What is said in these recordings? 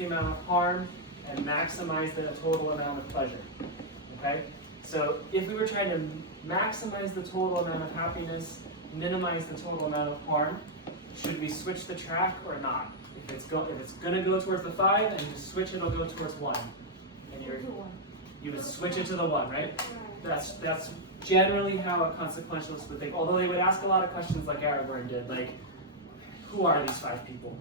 the amount of harm and maximize the total amount of pleasure. Okay? So if we were trying to maximize the total amount of happiness, minimize the total amount of harm, should we switch the track or not? If it's going to go towards the 5 and you switch, it'll go towards 1. And you would switch it to the 1, right? That's generally how a consequentialist would think. Although they would ask a lot of questions like Aragorn did, like, who are these 5 people?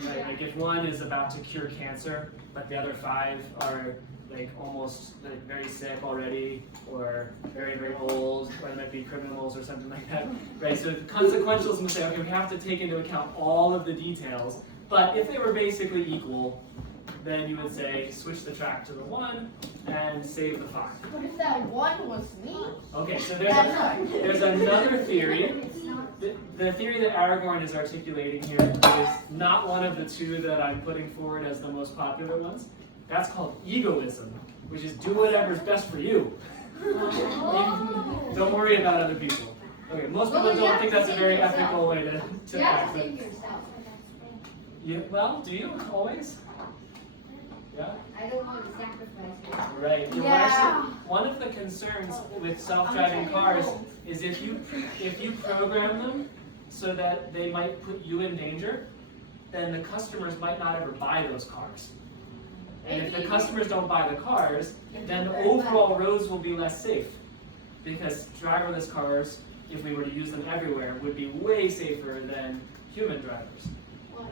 Right? Like if one is about to cure cancer, but the other 5 are like almost like very sick already, or very, very old, or they might be criminals or something like that. Right? So consequentialists would say, okay, we have to take into account all of the details, but if they were basically equal, then you would say switch the track to the 1 and save the 5. What if that 1 was me? Okay, so there's another theory. The theory that Aragorn is articulating here is not one of the 2 that I'm putting forward as the most popular ones. That's called egoism, which is do whatever's best for you. Don't worry about other people. Okay, most people don't think that's a very ethical way to act. Save yourself. Well, do you always? Yeah? I don't want to sacrifice it. Right. Yeah. Actually, one of the concerns with self-driving cars is if you program them so that they might put you in danger, then the customers might not ever buy those cars. And if the customers don't buy the cars, then the overall roads will be less safe. Because driverless cars, if we were to use them everywhere, would be way safer than human drivers.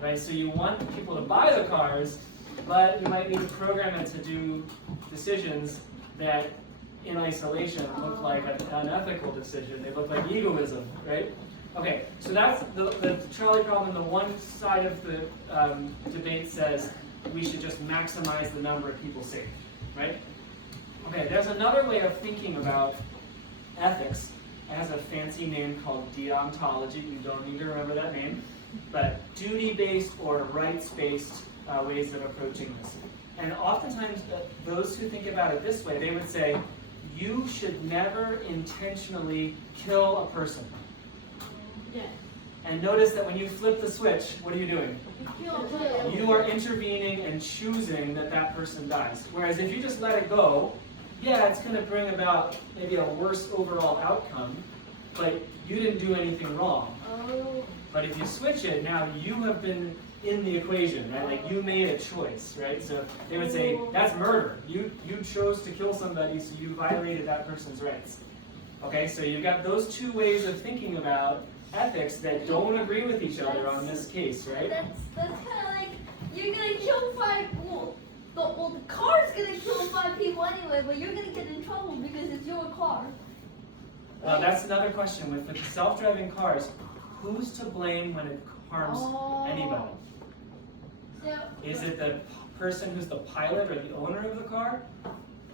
Right? So you want people to buy the cars, but you might need to program it to do decisions that in isolation look like an unethical decision. They look like egoism, right? Okay, so that's the trolley problem. The one side of the debate says we should just maximize the number of people saved, right? Okay, there's another way of thinking about ethics. It has a fancy name called deontology. You don't need to remember that name. But duty-based or rights-based ways of approaching this. And oftentimes, those who think about it this way, they would say, you should never intentionally kill a person. Yeah. And notice that when you flip the switch, what are you doing? You are intervening and choosing that that person dies. Whereas if you just let it go, yeah, it's going to bring about maybe a worse overall outcome, but you didn't do anything wrong. Oh. But if you switch it, now you have been in the equation, right? Like you made a choice, right? So they would say, that's murder. You chose to kill somebody, so you violated that person's rights. Okay, so you've got those 2 ways of thinking about ethics that don't agree with each other on this case, right? That's kind of like, you're going to kill 5, well, the car's going to kill 5 people anyway, but you're going to get in trouble because it's your car. Well, that's another question. With the self-driving cars, who's to blame when it harms anybody? Is it the person who's the pilot or the owner of the car?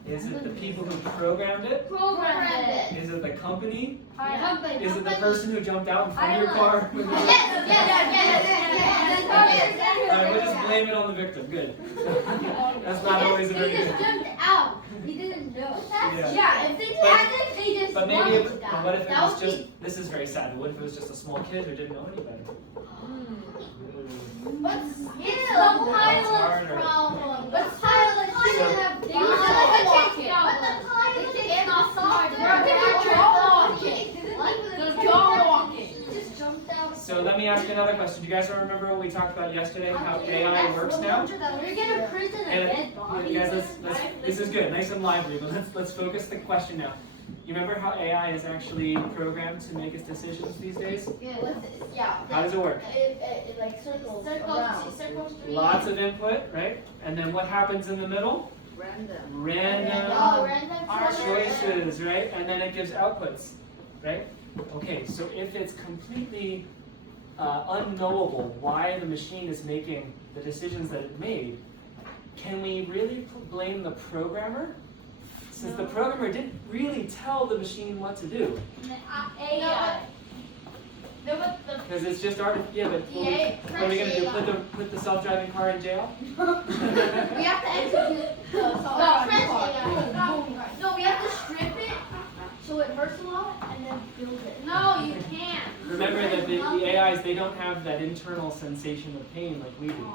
Is it the people who programmed it? Programmed it. Is it the company? Company. Is it the person who jumped out in front of your car? Yes. Alright, we'll just blame it on the victim. Good. That's not always a very He good just jumped out. He didn't know. Yeah. If things happened, they just But maybe wanted if, to but die. what if it That was would just, be- this is very sad, what if it was just a small kid who didn't know anybody? But It's still, the pilot's harder. problem. But pilot shouldn't have But done the that. pilot is not Just jumped out. So let me ask you another question. Do you guys remember what we talked about yesterday, how AI works now? We're gonna prison a And dead body. guys, let's this is good, nice and lively, but let's focus the question now. You remember how AI is actually programmed to make its decisions these days? Yeah. How does it work? It like circles around. Circles. Lots of input, right? And then what happens in the middle? Random Random choices, right? And then it gives outputs, right? Okay, so if it's completely unknowable why the machine is making the decisions that it made, can we really blame the programmer? Since the programmer didn't really tell the machine what to do. AI. No, but the Because it's just art. Yeah, but what are we gonna do? Put the self-driving car in jail? We have to execute the self-driving car. No, we have to strip it so it hurts a lot and then build it. No, you can't. Remember that the AIs, they don't have that internal sensation of pain like we do.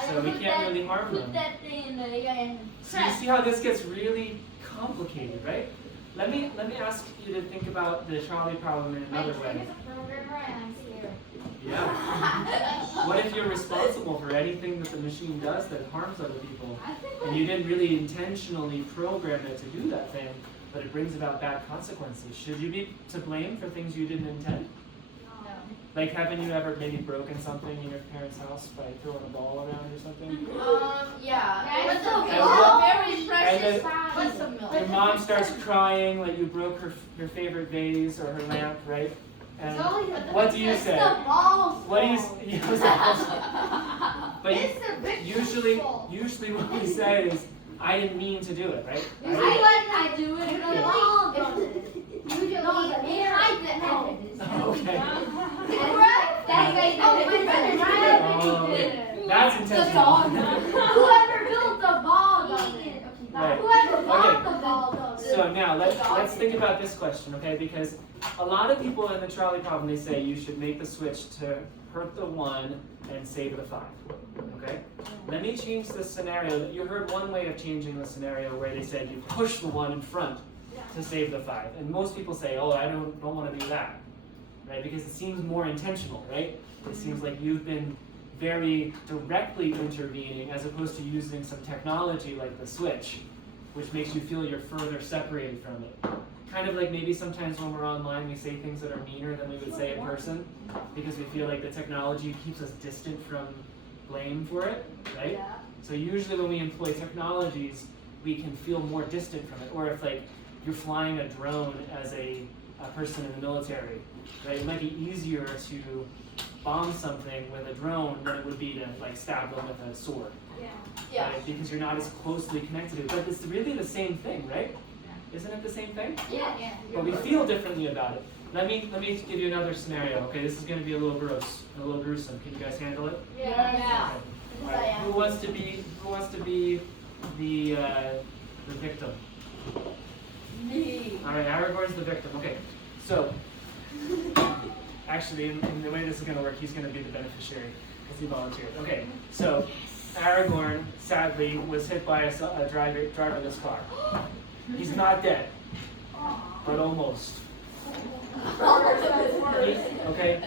So we can't really harm Put them. that thing in the and So you see how this gets really complicated, right? Let me ask you to think about the trolley problem in another way. Yeah. What if you're responsible for anything that the machine does that harms other people, and you didn't really intentionally program it to do that thing, but it brings about bad consequences? Should you be to blame for things you didn't intend? Like, haven't you ever maybe broken something in your parents' house by throwing a ball around or something? Yeah. What's the And ball? Very precious and time. What's the milk? Your mom starts crying like you broke her favorite vase or her lamp, right? And what do you It's say? the balls. What do you say? But It's the victim's usually fault. what we say is, I didn't mean to do it, right? I do it. The ball does it. Usually, it hides the evidence. Okay. Correct? That's why That's intentional. Whoever built the ball does it. Right. Whoever bought Okay. the ball does it. So now let's think about this question, okay? Because a lot of people in the trolley problem, they say you should make the switch to hurt the 1 and save the 5. Okay? Let me change the scenario. You heard one way of changing the scenario where they said you push the 1 in front to save the 5. And most people say, oh, I don't want to do that. Right? Because it seems more intentional, right? It seems like you've been very directly intervening as opposed to using some technology like the switch, which makes you feel you're further separated from it. Kind of like maybe sometimes when we're online we say things that are meaner than we would say in person because we feel like the technology keeps us distant from blame for it, right? Yeah. So usually when we employ technologies, we can feel more distant from it. Or if like you're flying a drone as a person in the military, right? It might be easier to bomb something with a drone than it would be to like stab them with a sword. Yeah. Right? Because you're not as closely connected to it. But it's really the same thing, right? Isn't it the same thing? Yeah. But we feel differently about it. Let me give you another scenario. Okay, this is going to be a little gross, a little gruesome. Can you guys handle it? Yeah. Okay. All right. Who wants to be the victim? Me. All right, Aragorn's the victim. Okay, so actually, in the way this is going to work, he's going to be the beneficiary because he volunteered. Okay, so Aragorn sadly was hit by a driverless car. He's not dead, but almost. Okay.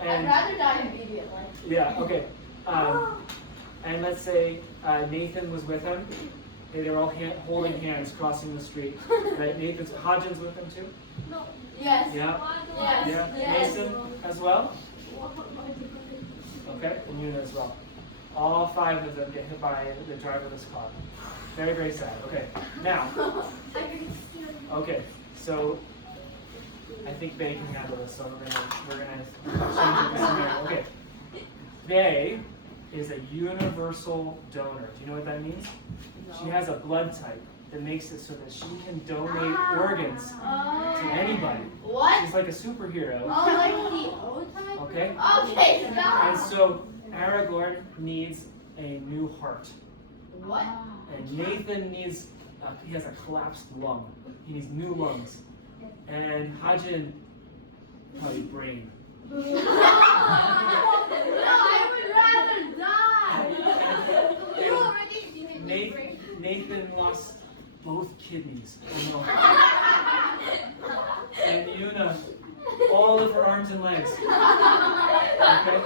I'd And rather die immediately. yeah, okay. And let's say Nathan was with him. Okay, they were all holding hands, crossing the street. Right? Hodgins with them too. Yes. Yeah. Yes. Yeah. Yes. Mason as well. Okay, and Yuna as well. All 5 of them get hit by the driverless car. Very, very sad. Okay, now, okay, so I think Bay can handle this, so we're gonna change the scenario. Okay, Bay is a universal donor. Do you know what that means? She has a blood type that makes it so that she can donate organs to anybody. What? She's like a superhero. Oh, like the old time? Okay. Okay, And stop. so Aragorn needs a new heart. What? And Nathan needs, he has a collapsed lung. He needs new lungs. And Hajin, probably brain. No, I would rather die. You already did. Nathan lost both kidneys. And Yuna, all of her arms and legs. Okay?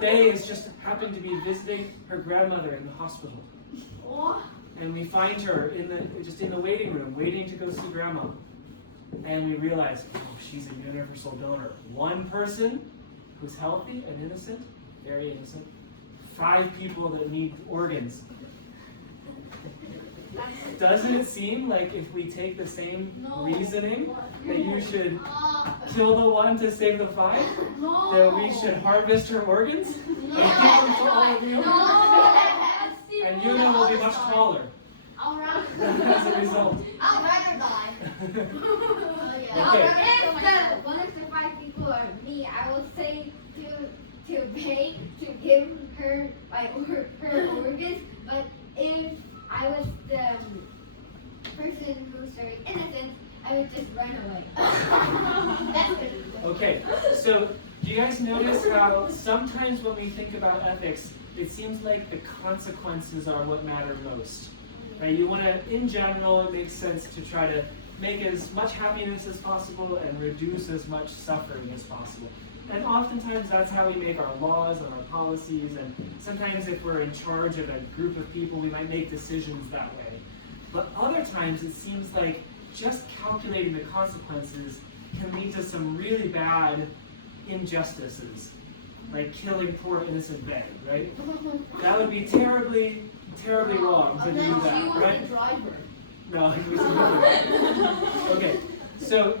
Faye is just happened to be visiting her grandmother in the hospital. And we find her in the waiting room, waiting to go see grandma. And we realize, oh, she's a universal donor. One person who's healthy and innocent, very innocent. 5 people that need organs. Doesn't it seem like if we take the same reasoning that you should kill the 1 to save the 5, that we should harvest her organs and keep them for all of you? And Yuna will be much taller as a result. I'd rather die. Okay. If one of the 5 people are me, I will say to Bay to give her her organs. But if I was the person who's very innocent, I would just run away. Okay, so Do you guys notice how sometimes when we think about ethics, it seems like the consequences are what matter most? Right? You want to, in general, it makes sense to try to make as much happiness as possible and reduce as much suffering as possible. And oftentimes that's how we make our laws and our policies, and sometimes if we're in charge of a group of people, we might make decisions that way. But other times it seems like just calculating the consequences can lead to some really bad injustices, like killing poor innocent Ben, right? That would be terribly, terribly wrong to do that, right? driver. No, he was a driver. Okay, so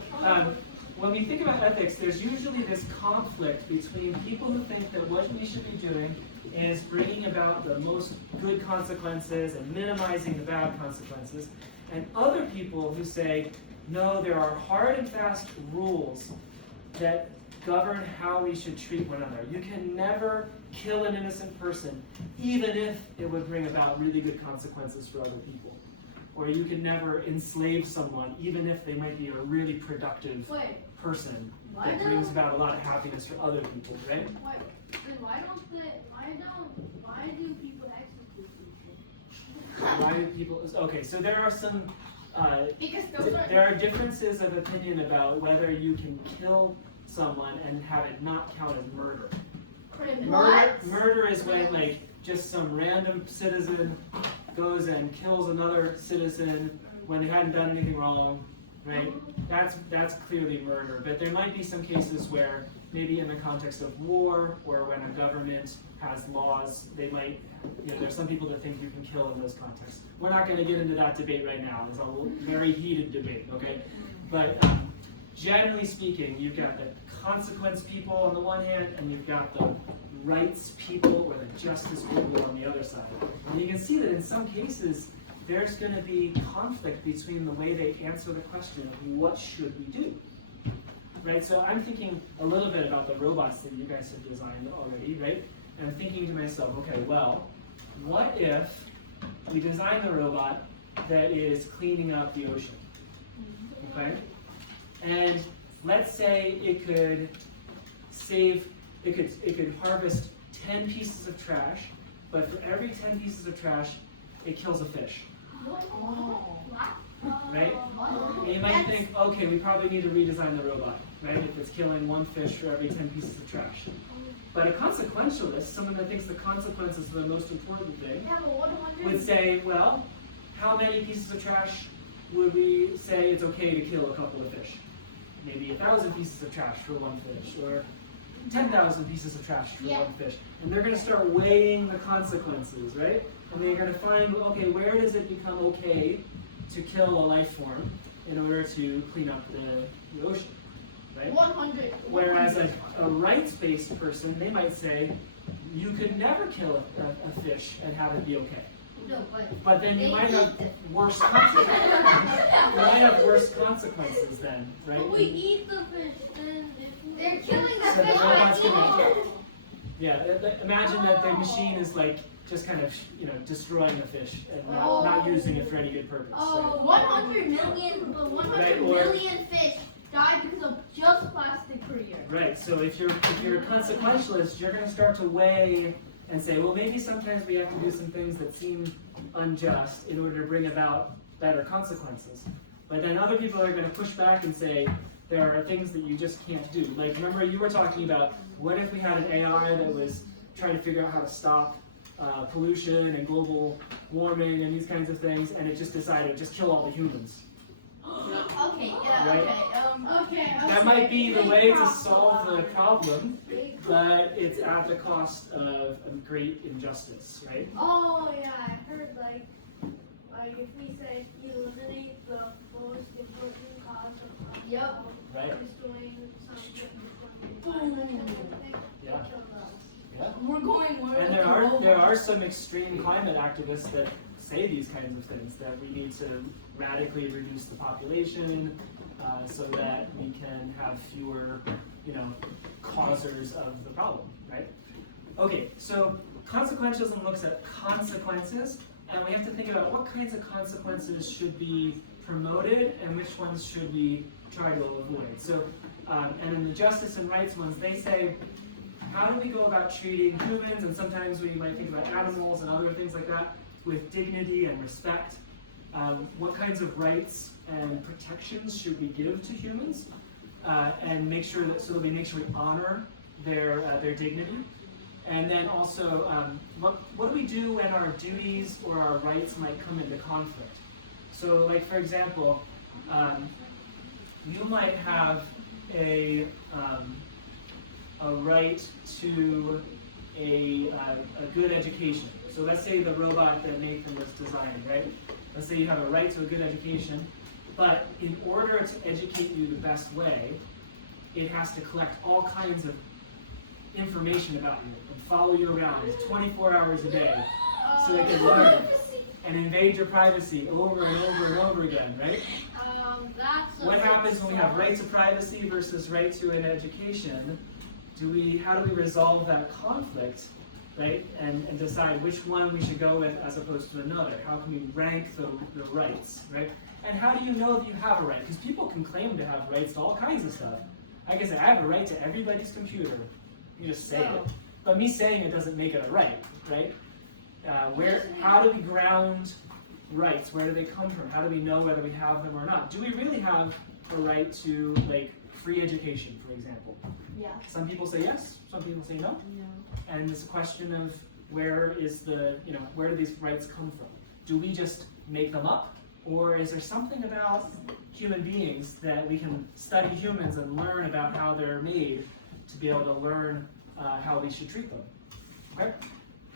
when we think about ethics, there's usually this conflict between people who think that what we should be doing is bringing about the most good consequences and minimizing the bad consequences, and other people who say, no, there are hard and fast rules that govern how we should treat one another. You can never kill an innocent person, even if it would bring about really good consequences for other people. Or you can never enslave someone, even if they might be a really productive person that brings about a lot of happiness for other people, right? Why do people execute people? Why do people? Okay, so there are some. Because those are. There are differences of opinion about whether you can kill someone and have it not count as murder. Murder is when like just some random citizen goes and kills another citizen when they hadn't done anything wrong, right? That's clearly murder. But there might be some cases where maybe in the context of war or when a government has laws, they might, there's some people that think you can kill in those contexts. We're not going to get into that debate right now. It's a very heated debate, okay? But generally speaking, you've got the consequence people on the one hand, and you've got the rights people or the justice people on the other side. And you can see that in some cases, there's going to be conflict between the way they answer the question of what should we do. Right? So I'm thinking a little bit about the robots that you guys have designed already, right? And I'm thinking to myself, okay, well, what if we design a robot that is cleaning up the ocean? Okay? And let's say it could harvest 10 pieces of trash, but for every 10 pieces of trash, it kills a fish. Right? And you might think, okay, we probably need to redesign the robot, right? If it's killing one fish for every 10 pieces of trash. But a consequentialist, someone that thinks the consequences are the most important thing, would say, well, how many pieces of trash would we say it's okay to kill a couple of fish? Maybe 1,000 pieces of trash for one fish, or 10,000 pieces of trash for one fish. And they're going to start weighing the consequences, right? And they're going to find, okay, where does it become okay to kill a life form in order to clean up the ocean, right? 100. Whereas a rights-based person, they might say, you could never kill a fish and have it be okay. No, But then you might have worse consequences. You might have worse consequences then, right? But we eat the fish, then they're killing the So the fish robot's by gonna eating it. Yeah, imagine that the machine is like just kind of, destroying the fish and not using it for any good purpose. Oh, Right? 100 million Right, or- million fish die because of just plastic per year. Right. So if you're a consequentialist, you're going to start to weigh and say, well, maybe sometimes we have to do some things that seem unjust in order to bring about better consequences. But then other people are going to push back and say there are things that you just can't do. Like, remember you were talking about what if we had an AI that was trying to figure out how to stop pollution and global warming and these kinds of things, and it just decided just kill all the humans. Okay, yeah, Right. okay. That might be the way to solve the problem, but it's at the cost of a great injustice, right? Oh yeah, I heard like if we say eliminate the most important cause of Right. destroying something. Yeah. Yeah. We're going more. And there are some extreme climate activists that say these kinds of things, that we need to radically reduce the population so that we can have fewer, causers of the problem, right? Okay, so consequentialism looks at consequences, and we have to think about what kinds of consequences should be promoted and which ones should we try to avoid. So And in the justice and rights ones, they say, how do we go about treating humans, and sometimes we might think about animals and other things like that, with dignity and respect? What kinds of rights and protections should we give to humans? And make sure that, so that we make sure we honor their dignity. And then also, what do we do when our duties or our rights might come into conflict? So, like for example, you might have a right to a good education. So let's say the robot that Nathan was designing, right? Let's say you have a right to a good education, but in order to educate you the best way, it has to collect all kinds of information about you and follow you around 24 hours a day so they can learn and invade your privacy over and over and over again, right? What happens when we have right to privacy versus right to an education? How do we resolve that conflict, right? And decide which one we should go with as opposed to another? How can we rank the rights, right? And how do you know that you have a right? Because people can claim to have rights to all kinds of stuff. Like I said, I have a right to everybody's computer. You just say it. But me saying it doesn't make it a right, right? How do we ground rights? Where do they come from? How do we know whether we have them or not? Do we really have a right to, like, free education, for example? Yeah. Some people say yes, some people say no. And it's a question of where do these rights come from? Do we just make them up? Or is there something about human beings that we can study humans and learn about how they're made to be able to learn how we should treat them? Okay?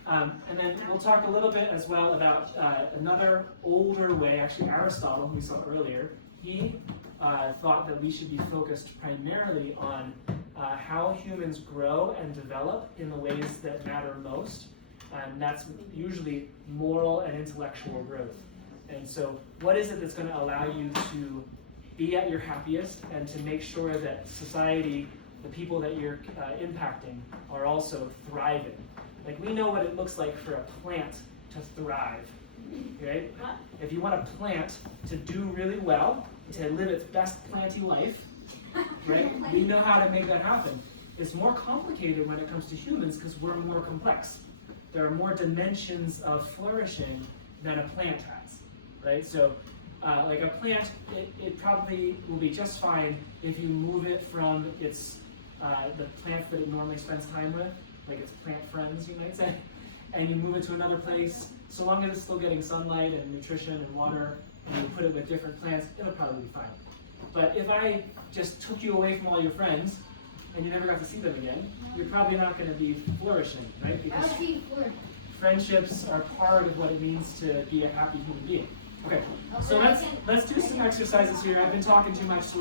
And then we'll talk a little bit as well about another older way, actually Aristotle, who we saw earlier. He thought that we should be focused primarily on how humans grow and develop in the ways that matter most. And that's usually moral and intellectual growth. And so what is it that's going to allow you to be at your happiest and to make sure that society, the people that you're impacting, are also thriving? Like, we know what it looks like for a plant to thrive, right? If you want a plant to do really well, to live its best planty life, right? We know how to make that happen. It's more complicated when it comes to humans because we're more complex. There are more dimensions of flourishing than a plant has, right? So, like a plant, it probably will be just fine if you move it from the plants that it normally spends time with, like its plant friends, you might say, and you move it to another place. So long as it's still getting sunlight and nutrition and water, and you put it with different plants, it'll probably be fine. But if I just took you away from all your friends, and you never got to see them again, you're probably not going to be flourishing, right? Because friendships are part of what it means to be a happy human being. Okay, so let's do some exercises here. I've been talking too much. So